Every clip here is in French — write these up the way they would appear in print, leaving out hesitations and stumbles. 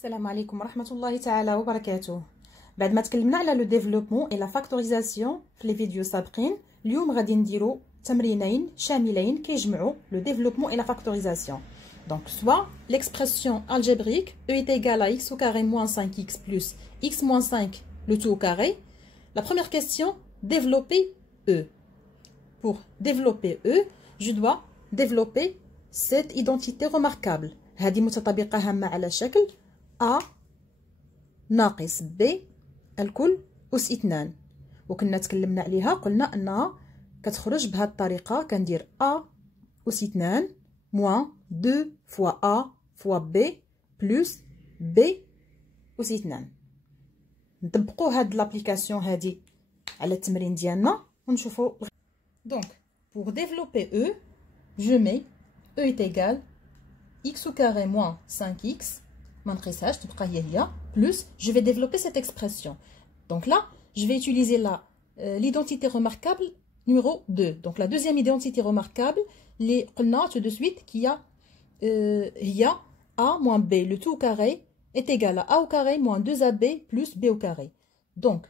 السلام عليكم ورحمة الله تعالى وبركاته. بعد ما تكلمنا على لو ديفلوبمون اي لا فاكتوريزاسيون في لي فيديو سابقين، اليوم غادي نديرو تمرينين شاملين كيجمعوا لو ديفلوبمون اي لا فاكتوريزاسيون. دونك سوا l'expression algébrique e est égale à x au carré moins 5x plus x moins 5 le tout au carré. La première question, développer e. Pour développer e, je dois développer cette identité remarquable. هذه متطابقة هامة على شكل A ناقص B الكل أس 2. وكنا تكلمنا عليها، قلنا أنها كتخرج بهذه الطريقة. كندير A أس 2 moins 2 fois A fois B plus B أس 2. نطبقوا هاد لابليكاسيون هادي على التمرين ديالنا ونشوفوا. Donc pour développer E, je mets E est égal x au carré moins 5x, plus, je vais développer cette expression. Donc là, je vais utiliser l'identité remarquable numéro 2. Donc la deuxième identité remarquable, on note de suite qu'il y a a moins b, le tout au carré est égal à a au carré moins 2ab plus b au carré. Donc,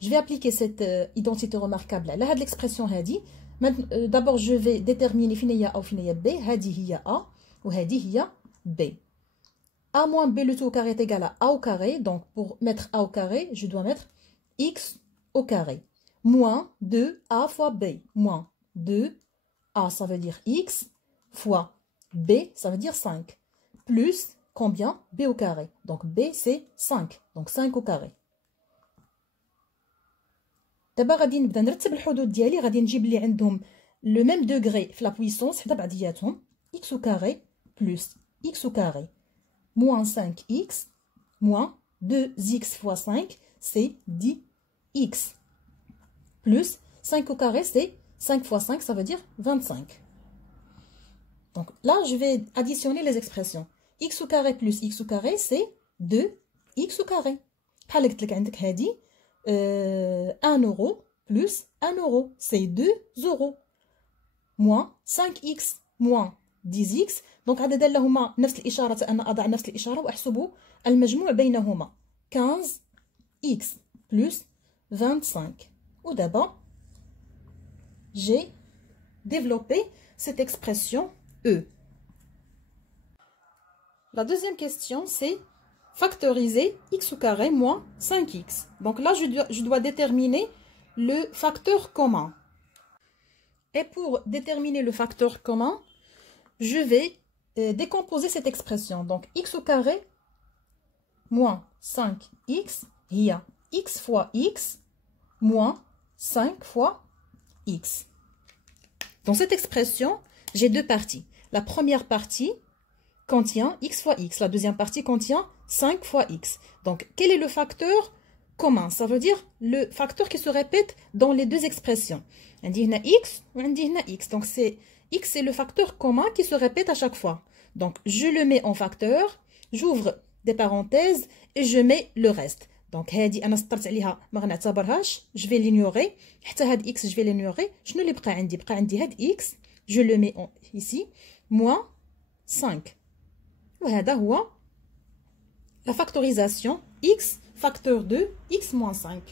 je vais appliquer cette identité remarquable à l'expression hadi. D'abord, je vais déterminer فين a ou فين b. هذه هي a وهذه هي b. A moins b le tout au carré est égal à a au carré. Donc, pour mettre a au carré, je dois mettre x au carré. Moins 2a fois b. Moins 2a, ça veut dire x, fois b, ça veut dire 5. Plus, combien? B au carré. Donc, b, c'est 5. Donc, 5 au carré. دابا غادي نبدا نرتب الحدود ديالي. غادي نجيب اللي عندهم لو ميم دوغري في لا بويسونس حدا بعضياتهم. x au carré plus x au carré moins 5x moins 2x fois 5, c'est 10x. Plus 5 au carré, c'est 5 fois 5, ça veut dire 25. Donc là, je vais additionner les expressions. X au carré plus x au carré, c'est 2x au carré. بحال قلت لك عندك هادي 1 euro plus 1 euro, c'est 2 euros. Moins 5x moins 10x. دونك عددا لهما نفس الإشارة، أنا أضع نفس الإشارة وأحسب المجموع بينهما 15x plus 25. ودابا j'ai développé cette expression E. La deuxième question, c'est factoriser x au carré moins 5x. Donc là, je dois déterminer le facteur commun. Et pour déterminer le facteur commun, je vais décomposer cette expression. Donc, x au carré moins 5x, il y a x fois x moins 5 fois x. Dans cette expression, j'ai deux parties. La première partie contient x fois x. La deuxième partie contient 5 fois x. Donc, quel est le facteur commun? Ça veut dire le facteur qui se répète dans les deux expressions. On dit x ou on dit x. Donc, x, c'est le facteur commun qui se répète à chaque fois. Donc, je le mets en facteur, j'ouvre des parenthèses et je mets le reste. Donc, هادي أنا سطرت عليها ما غنعتبرهاش, je vais l'ignorer. حتى هاد x, je vais l'ignorer. شنو اللي بقى عندي؟ بقى عندي هاد x, je le mets ici, moins 5. وهذا هو la factorisation x facteur de x moins 5.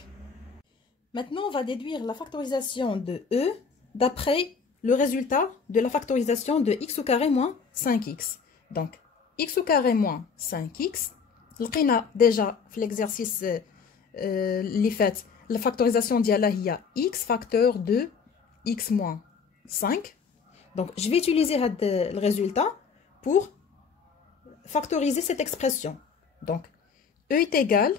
Maintenant, on va déduire la factorisation de E d'après le résultat de la factorisation de x au carré moins 5x. Donc, x au carré moins 5x. لقينا déjà في l'exercice اللي فات la factorisation ديالها هي x facteur de x moins 5. Donc, je vais utiliser le résultat pour factoriser cette expression. Donc, E est égal,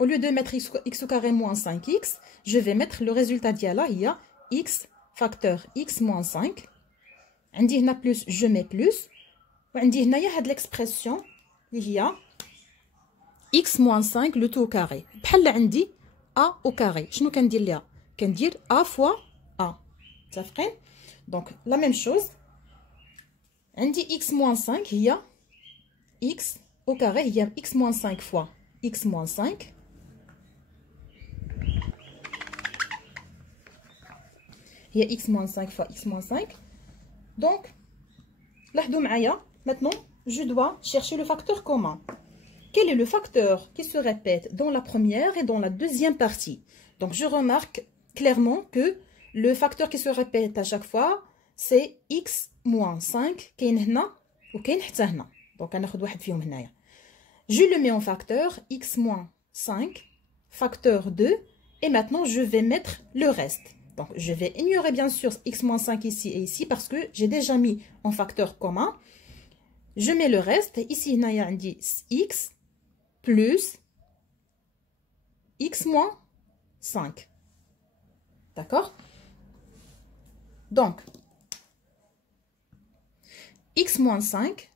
au lieu de mettre x au carré moins 5x, je vais mettre le résultat ديالها هي x facteur x moins 5. عندي هنا plus, je mets plus. وعندي هنايا هاد l'expression اللي هي x moins 5 le tout au carré. بحال عندي a au carré. شنو كندير ليها؟ كندير a fois a. متفقين؟ Donc la même chose. عندي x moins 5 هي x au carré هي x moins 5 fois x moins 5. هي x moins 5 fois x moins 5. Donc, لاحظوا معايا, maintenant, je dois chercher le facteur commun. quel est le facteur qui se répète dans la première et dans la deuxième partie? Donc, je remarque clairement que le facteur qui se répète à chaque fois, c'est x moins 5, كاين هنا وكاين حتى هنا. Donc, غناخد واحد فيهم هنايا. Je le mets en facteur, x moins 5, facteur 2, et maintenant je vais mettre le reste. Donc, je vais ignorer bien sûr x moins 5 ici et ici parce que j'ai déjà mis en facteur commun. Je mets le reste. Ici, il y a x plus x moins 5. D'accord? Donc, x moins 5,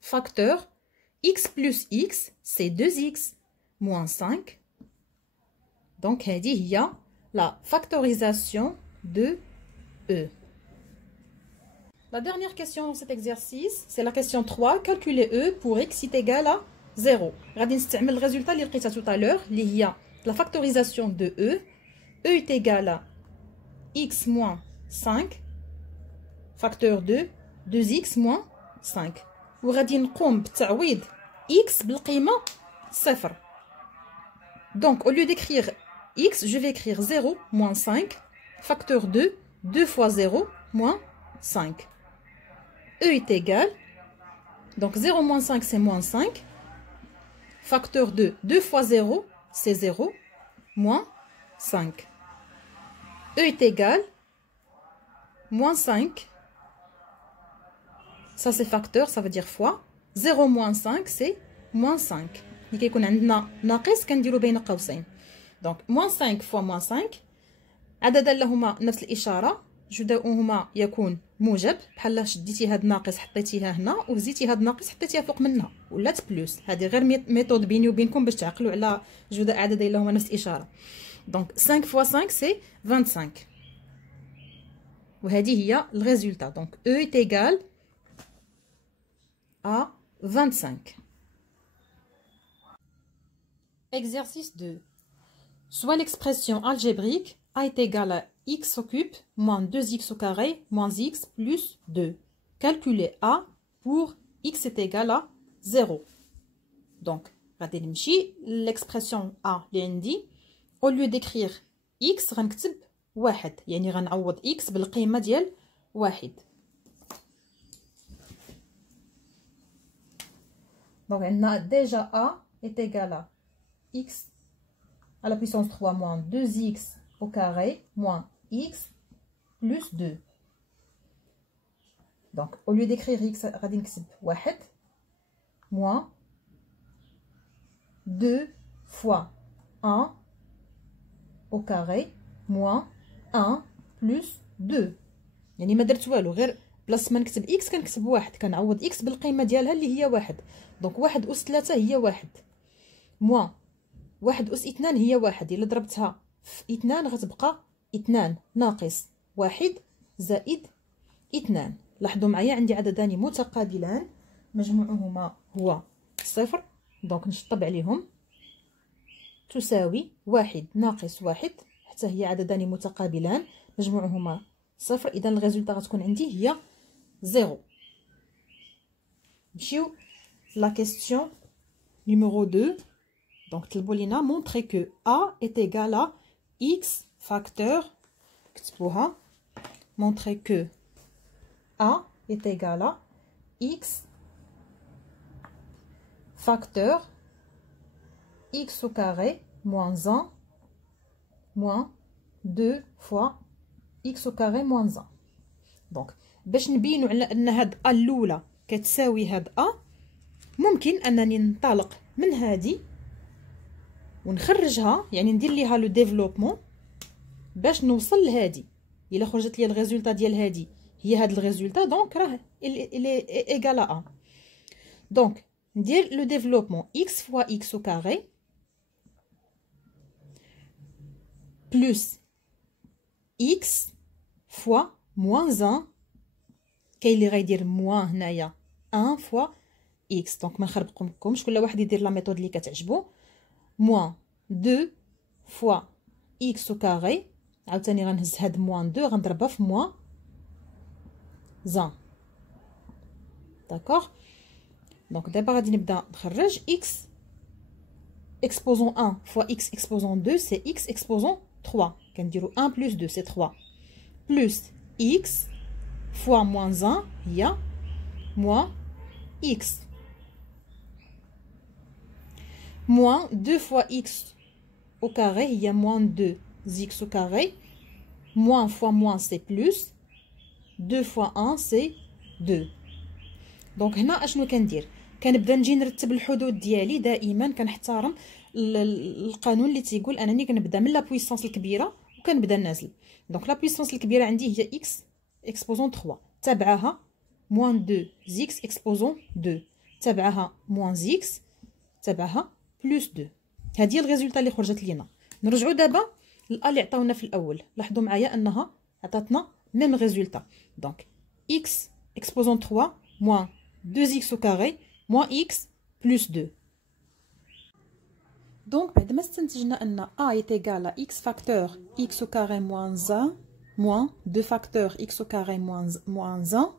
facteur, x plus x, c'est 2x moins 5. Donc, il y a la factorisation de E. La dernière question dans cet exercice, c'est la question 3. Calculer E pour x est égal à 0. غادي نستعمل le résultat اللي لقيتها tout à l'heure, اللي هي la factorisation de E. E est égal à x moins 5, facteur 2, 2x moins 5. وغادي نقوم بتعويض x بالقيمة 0. Donc, au lieu d'écrire x, je vais écrire 0 moins 5, facteur 2, 2 fois 0 moins 5. E est égal, donc 0 moins 5 c'est moins 5, facteur 2, 2 fois 0 c'est 0, moins 5. E est égal, moins 5, ça c'est facteur, ça veut dire fois, 0 moins 5 c'est moins 5. اللي كيكون عندنا ناقص كنديرو بين قوسين. Donc, moins 5 fois moins 5 عددا لهما نفس الإشارة جداؤهما يكون موجب بحال شديتي هاد ناقص حطيتيها هنا وزيتي هاد ناقص حطيتيها فوق منها ولات بلوس. هذه غير ميثود بيني وبينكم باش تعقلوا على جداء عددين لهما نفس الإشارة. Donc 5 fois 5 c'est 25. وهذه هي الريزولتا. Donc E est égal à 25. Exercice 2. Soit l'expression algébrique A est égale à x au cube moins 2x au carré moins x plus 2. Calculez A pour x est égal à 0. Donc, غادي نمشي l'expression A اللي عندي au lieu d'écrire x غنكتب 1 يعني غنعوض x بالقيمة ديال 1. Donc, عندنا déjà A est égal à x à la puissance 3 moins 2x au carré moins x plus 2. Donc, au lieu d'écrire x, غادي نكتب 1 moins 2 fois 1 au carré moins 1 plus 2. يعني ما درت والو غير بلاص ما نكتب x كنكتب 1 كنعوض x بالقيمة ديالها اللي هي 1. دونك 1 أس 3 هي 1 moins 1 أس 2 هي 1. إلا ضربتها في 2 غتبقى 2 ناقص 1 زائد 2. لاحظوا معايا عندي عددان متقابلان مجموعهما هو 0. دونك نشطب عليهم تساوي 1 ناقص 1 حتى هي عددان متقابلان مجموعهما 0. إذا الريزولتا غتكون عندي هي 0. نمشيو لا كيستيون numéro 2. Donc, Tilbolina montre que A est égal à x facteur. Montrer que A est égal à x facteur x au carré moins 1 moins 2 fois x au carré moins 1. Donc, باش نبينوا على أن هاد A الأولى كتساوي هاد A ممكن أنني ننطلق من هادي ونخرجها يعني ندير ليها لو ديفلوبمون باش نوصل لهادي. الا خرجت لي الريزولتا ديال هادي هي هاد الريزولتا دونك راه الي ايغال ا. دونك ندير لو ديفلوبمون x fois x au carré plus x fois moins 1 كاين اللي غيدير موان هنايا 1 fois x. دونك ما نخربقكمش كل واحد يدير لا ميثود اللي كتعجبو. moins 2 fois x au carré عاوتاني غنهز هاد moins 2 غنضربها في moins 1. D'accord. دونك دابا غادي نبدا نخرج x exposant 1 fois x exposant 2 c'est x exposant 3 كنديرو 1 plus 2 c'est 3 plus x fois moins 1 هي moins x moins 2 fois x au carré هي moins 2 x au carré moins fois moins c'est plus 2 fois 1 c'est 2 دونك هنا اشنو كندير كنبدا نجي نرتب الحدود ديالي دائما كنحترم القانون اللي تيقول انني كنبدا من لا بويسونس الكبيره وكنبدا نازل دونك لا بويسونس الكبيره عندي هي x exposant 3 تبعها moins 2 x exposant 2 تبعها moins x تبعها plus 2 هذه هي الريزولطا اللي خرجت لينا نرجعوا دابا للأ اللي عطاونا في الاول لاحظوا معايا انها عطاتنا ميم ريزولطا دونك x exposant 3 moins 2x au carré moins x plus 2 donc بعد ما استنتجنا ان a est égal à x facteur x au carré moins 1 moins 2 facteur x au carré moins 1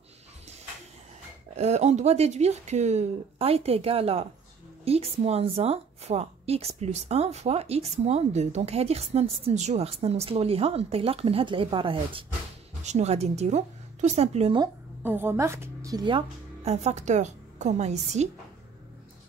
on doit déduire que a est égal à x moins 1 fois x plus 1 fois x moins 2 donc هذه خصنا نستنتجوها خصنا نوصلوا ليها انطلاق من هذه العباره هذه شنو غادي نديرو tout simplement on remarque qu'il y a un facteur commun ici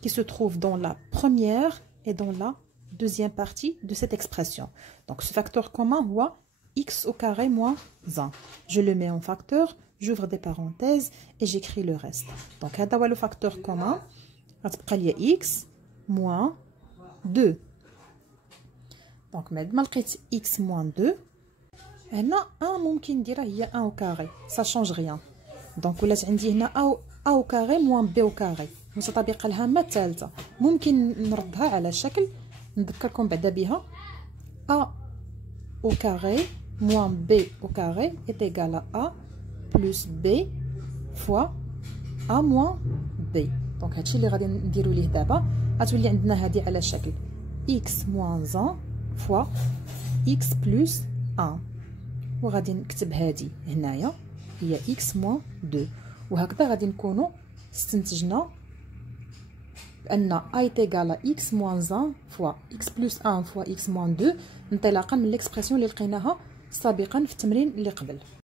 qui se trouve dans la première et dans la deuxième partie de cette expression. Donc ce facteur commun voit x au carré moins 1. Je le mets en facteur, j'ouvre des parenthèses et j'écris le reste. Donc هذا le facteur commun غتبقى لي x moins 2. Donc بعد ما لقيت x moins 2 هنا a ممكن نديرها هي 1 au carré. Ça change rien. دونك ولات عندي هنا a au carré moins b au carré متطابقه الهامه الثالثه ممكن نردها على شكل نذكركم بعدا بها a au carré moins b au carré est égal à a plus b fois a moins b دونك هادشي اللي غادي نديرو ليه دابا غتولي عندنا هذه على شكل x moins 1 fois x plus 1 وغادي نكتب هذه هنايا هي x moins 2 وهكذا غادي نكونوا استنتجنا بان a est égal à x moins 1 fois x plus 1 fois x moins 2 انطلاقا من ليكسبرسيون اللي لقيناها سابقا في التمرين اللي قبل